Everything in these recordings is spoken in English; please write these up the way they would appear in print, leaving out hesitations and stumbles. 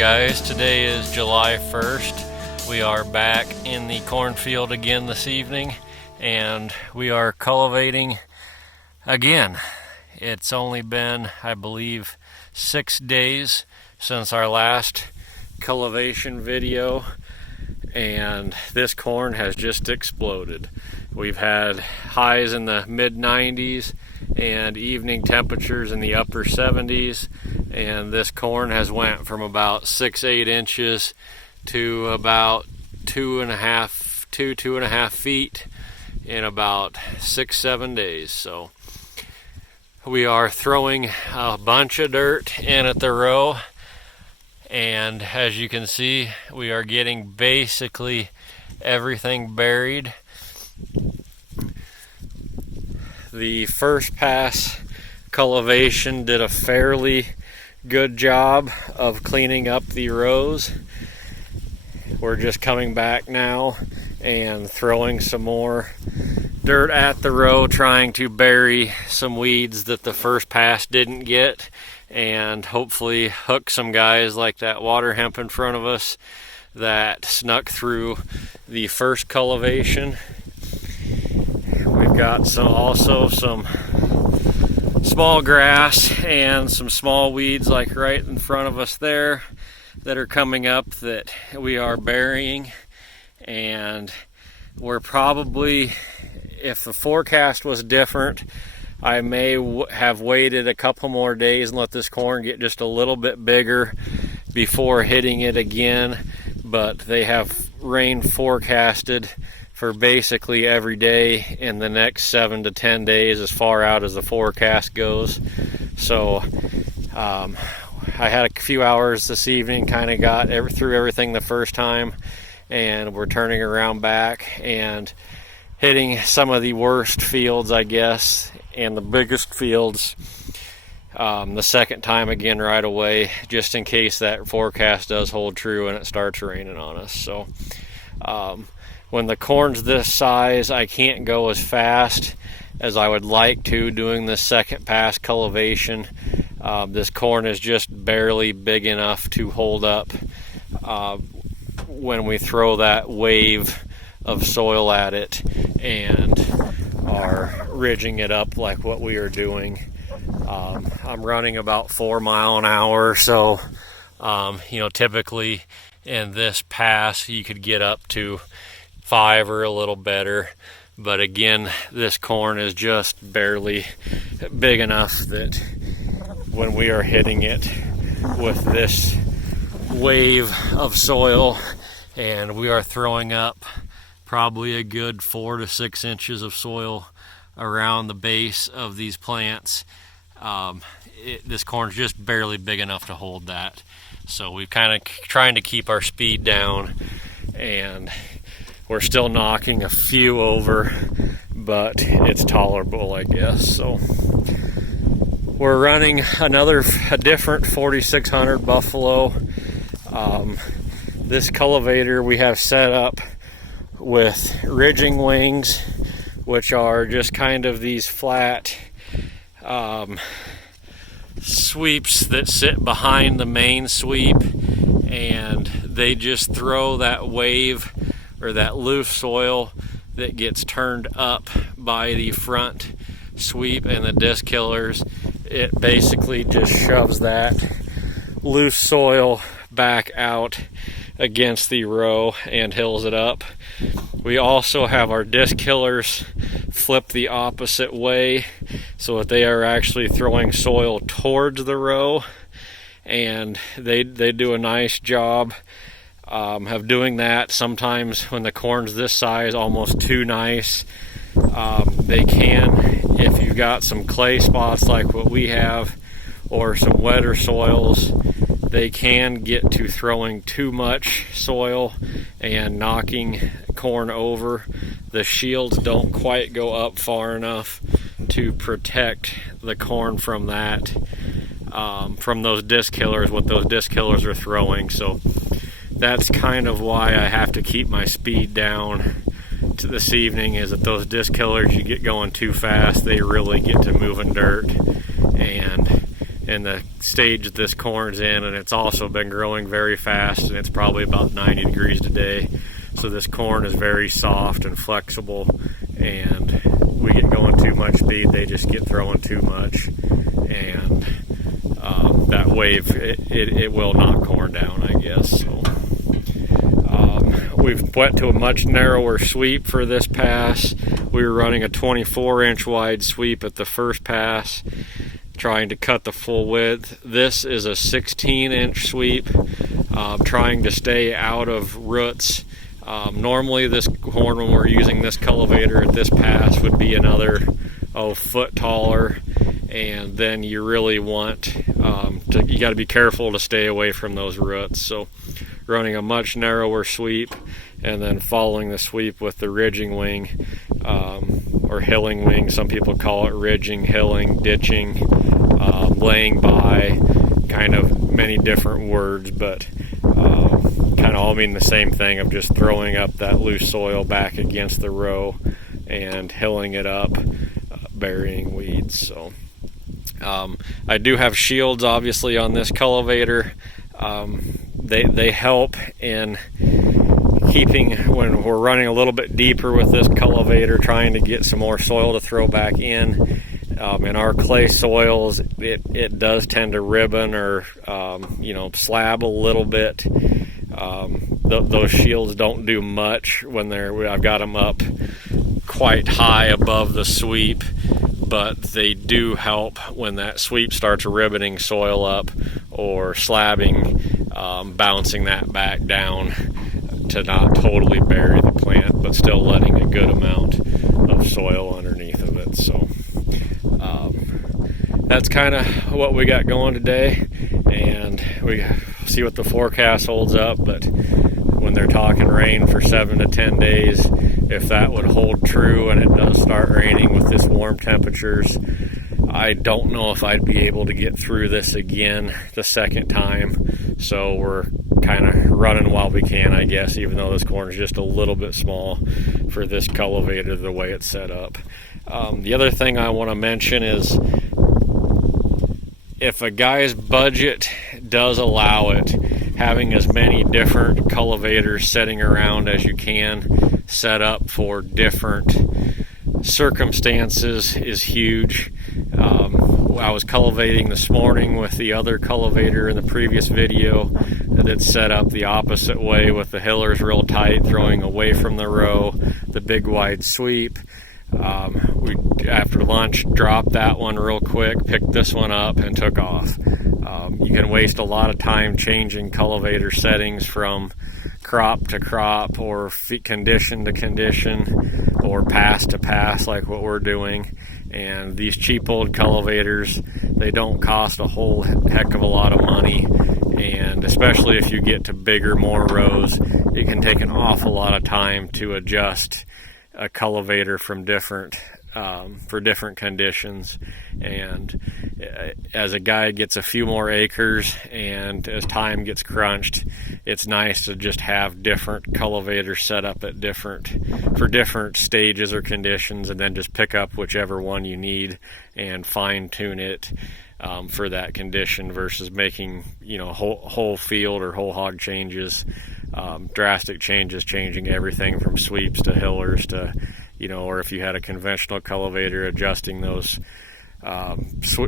guys, today is July 1st. We are back in the cornfield again this evening, and we are cultivating again. It's only been, I believe, 6 days since our last cultivation video, and this corn has just exploded. We've had highs in the mid 90s and evening temperatures in the upper 70s, and this corn has went from about 6-8 inches to about 2.5 feet in about 6-7 days. So we are throwing a bunch of dirt in at the row, and as you can see, we are getting basically everything buried. The first pass cultivation did a fairly good job of cleaning up the rows. We're just coming back now and throwing some more dirt at the row, trying to bury some weeds that the first pass didn't get, and hopefully hook some guys like that water hemp in front of us that snuck through the first cultivation. We've got also some small grass and some small weeds like right in front of us there that are coming up that we are burying. And we're probably, if the forecast was different, I may have waited a couple more days and let this corn get just a little bit bigger before hitting it again. But they have rain forecasted for basically every day in the next 7 to 10 days as far out as the forecast goes. So I had a few hours this evening, kind of got through everything the first time, and we're turning around back and hitting some of the worst fields, I guess, and the biggest fields the second time again right away, just in case that forecast does hold true and it starts raining on us. So when the corn's this size, I can't go as fast as I would like to doing this second pass cultivation. This corn is just barely big enough to hold up when we throw that wave of soil at it and are ridging it up like what we are doing. I'm running about 4 miles an hour, so typically in this pass you could get up to 5 or a little better, but again, this corn is just barely big enough that when we are hitting it with this wave of soil, and we are throwing up probably a good 4 to 6 inches of soil around the base of these plants, this corn's just barely big enough to hold that. So we're kind of trying to keep our speed down, and we're still knocking a few over, but it's tolerable, I guess. So we're running a different 4600 Buffalo. This cultivator we have set up with ridging wings, which are just kind of these flat sweeps that sit behind the main sweep, and they just throw that wave or that loose soil that gets turned up by the front sweep and the disc killers. It basically just shoves that loose soil back out against the row and hills it up. We also have our disc killers flip the opposite way so that they are actually throwing soil towards the row, and they do a nice job of doing that. Sometimes when the corn's this size, almost too nice. They can, if you've got some clay spots like what we have or some wetter soils, they can get to throwing too much soil and knocking corn over. The shields don't quite go up far enough to protect the corn from that, from those disc killers, what those disc killers are throwing. So that's kind of why I have to keep my speed down to this evening, is that those disc killers, you get going too fast, they really get to moving dirt, and and the stage that this corn's in, and it's also been growing very fast, and it's probably about 90 degrees today. So this corn is very soft and flexible, and we get going too much speed, they just get throwing too much, and that wave, it will knock corn down, I guess. So we've went to a much narrower sweep for this pass. We were running a 24-inch wide sweep at the first pass, trying to cut the full width. This is a 16-inch sweep, trying to stay out of roots. Normally this corn, when we're using this cultivator at this pass, would be another foot taller, and then you really want you got to be careful to stay away from those roots. So running a much narrower sweep, and then following the sweep with the ridging wing, or hilling wing. Some people call it ridging, hilling, ditching, laying by, kind of many different words, but kind of all mean the same thing, of just throwing up that loose soil back against the row and hilling it up, burying weeds. So I do have shields obviously on this cultivator. They help in keeping, when we're running a little bit deeper with this cultivator, trying to get some more soil to throw back in. In our clay soils, it does tend to ribbon or slab a little bit. Those shields don't do much when I've got them up quite high above the sweep, but they do help when that sweep starts ribboning soil up or slabbing, bouncing that back down to not totally bury the plant, but still letting a good amount of soil underneath of it. So that's kind of what we got going today, and we see what the forecast holds up. But when they're talking rain for 7 to 10 days, if that would hold true and it does start raining with this warm temperatures, I don't know if I'd be able to get through this again the second time. So we're kind of running while we can, I guess, even though this corn is just a little bit small for this cultivator the way it's set up. The other thing I want to mention is, if a guy's budget does allow it, having as many different cultivators sitting around as you can, set up for different circumstances, is huge. I was cultivating this morning with the other cultivator in the previous video that's set up the opposite way, with the hillers real tight, throwing away from the row, the big wide sweep. We, after lunch, dropped that one real quick, picked this one up, and took off. You can waste a lot of time changing cultivator settings from crop to crop, or condition to condition, or pass to pass, like what we're doing. And these cheap old cultivators, they don't cost a whole heck of a lot of money, and especially if you get to bigger, more rows, it can take an awful lot of time to adjust a cultivator from for different conditions. And as a guy gets a few more acres, and as time gets crunched, it's nice to just have different cultivators set up at for different stages or conditions, and then just pick up whichever one you need and fine tune it for that condition, versus making whole field or whole hog changes, drastic changes, changing everything from sweeps to hillers to or if you had a conventional cultivator, adjusting those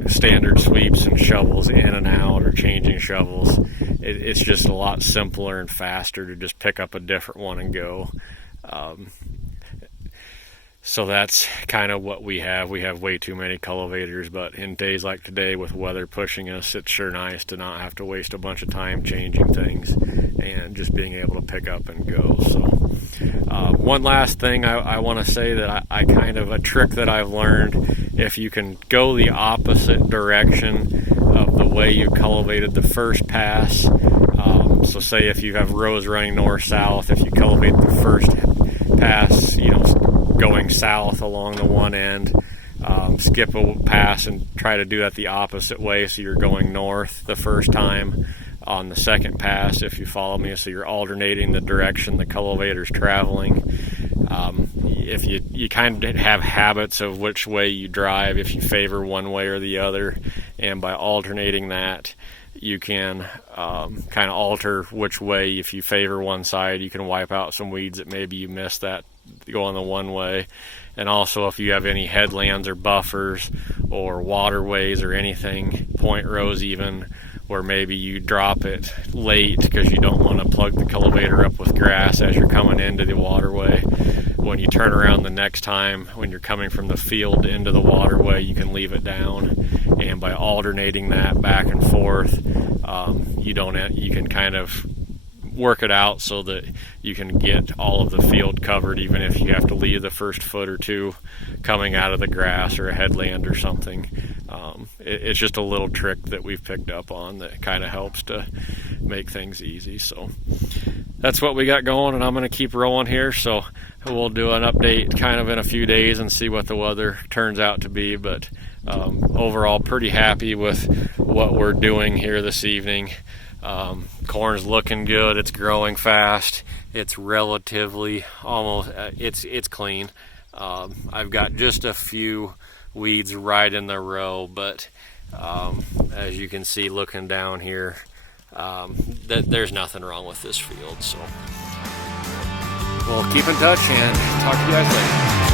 standard sweeps and shovels in and out, or changing shovels. It's just a lot simpler and faster to just pick up a different one and go. So that's kind of what we have. We have way too many cultivators, but in days like today with weather pushing us, it's sure nice to not have to waste a bunch of time changing things and just being able to pick up and go. So one last thing I want to say, that I kind of, a trick that I've learned, if you can go the opposite direction of the way you cultivated the first pass, so say if you have rows running north-south, if you cultivate the first pass, going south along the one end, skip a pass and try to do that the opposite way, so you're going north the first time on the second pass, if you follow me, so you're alternating the direction the cultivator's traveling. if you kind of have habits of which way you drive, if you favor one way or the other, and by alternating that, you can kind of alter which way. If you favor one side, you can wipe out some weeds that maybe you missed that going the one way. And also, if you have any headlands or buffers or waterways or anything, point rows even, where maybe you drop it late because you don't want to plug the cultivator up with grass as you're coming into the waterway. When you turn around the next time, when you're coming from the field into the waterway, you can leave it down. And by alternating that back and forth, you can kind of work it out so that you can get all of the field covered, even if you have to leave the first foot or two coming out of the grass or a headland or something. It's just a little trick that we've picked up on that kind of helps to make things easy. So that's what we got going, and I'm going to keep rolling here. So we'll do an update kind of in a few days and see what the weather turns out to be. But overall, pretty happy with what we're doing here this evening. Corn's looking good. It's growing fast. It's relatively it's clean. I've got just a few weeds right in the row, but as you can see looking down here, there's nothing wrong with this field. So we'll keep in touch and talk to you guys later.